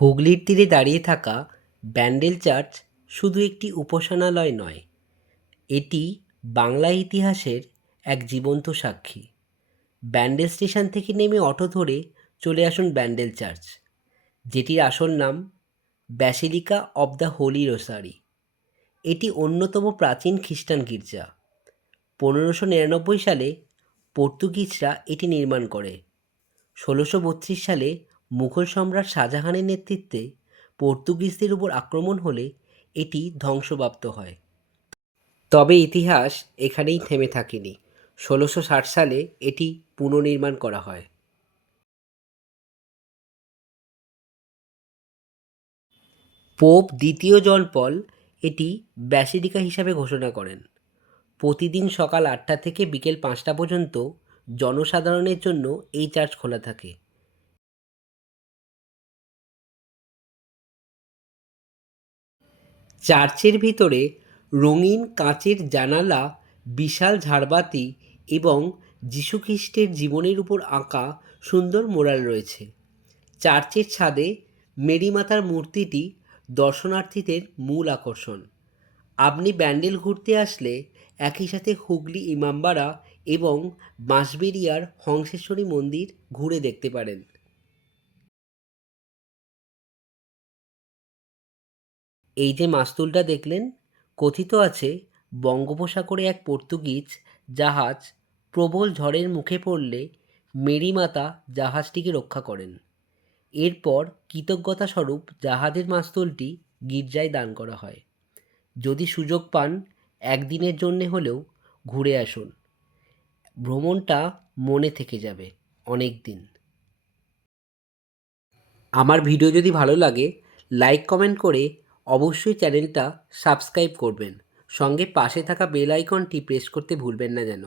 হুগলির তীরে দাঁড়িয়ে থাকা ব্যান্ডেল চার্চ শুধু একটি উপাসনালয় নয়, এটি বাংলা ইতিহাসের এক জীবন্ত সাক্ষী। ব্যান্ডেল স্টেশন থেকে নেমে অটো ধরে চলে আসুন ব্যান্ডেল চার্চ, যেটির আসল নাম basilica of the Holi rosary. এটি অন্যতম প্রাচীন খ্রিস্টান গির্জা। 1599 সালে পর্তুগিজরা এটি নির্মাণ করে। 1632 সালে মুঘল সম্রাট শাহজাহানের নেতৃত্বে পর্তুগিজদের উপর আক্রমণ হলে এটি ধ্বংসপ্রাপ্ত হয়। তবে ইতিহাস এখানেই থেমে থাকেনি। 1660 সালে এটি পুনর্নির্মাণ করা হয়। পোপ দ্বিতীয় জন পল এটি ব্যাসিলিকা হিসাবে ঘোষণা করেন। প্রতিদিন সকাল 8টা থেকে বিকেল 5টা পর্যন্ত জনসাধারণের জন্য এই চার্চ খোলা থাকে। চার্চের ভিতরে রঙিন কাচের জানালা, বিশাল ঝাড়বাতি এবং যীশুখ্রিস্টের জীবনের উপর আঁকা সুন্দর মোরাল রয়েছে। চার্চের ছাদে মেরি মাতার মূর্তিটি দর্শনার্থীদের মূল আকর্ষণ। আপনি ব্যান্ডেল ঘুরতে আসলে একই সাথে হুগলি ইমামবাড়া এবং বাঁশবেড়িয়ার হংসেশ্বরী মন্দির ঘুরে দেখতে পারেন। এই যে মাস্তুলটা দেখলেন, কথিত আছে বঙ্গোপসাগরে এক পর্তুগিজ জাহাজ প্রবল ঝড়ের মুখে পড়লে মেরিমাতা জাহাজটিকে রক্ষা করেন। এরপর কৃতজ্ঞতাস্বরূপ জাহাজের মাস্তুলটি গির্জায় দান করা হয়। যদি সুযোগ পান, একদিনের জন্যে হলেও ঘুরে আসুন। ভ্রমণটা মনে থেকে যাবে অনেক দিন। আমার ভিডিও যদি ভালো লাগে, লাইক কমেন্ট করে অবশ্যই চ্যানেলটা সাবস্ক্রাইব করবেন। সঙ্গে পাশে থাকা বেল আইকনটি প্রেস করতে ভুলবেন না যেন।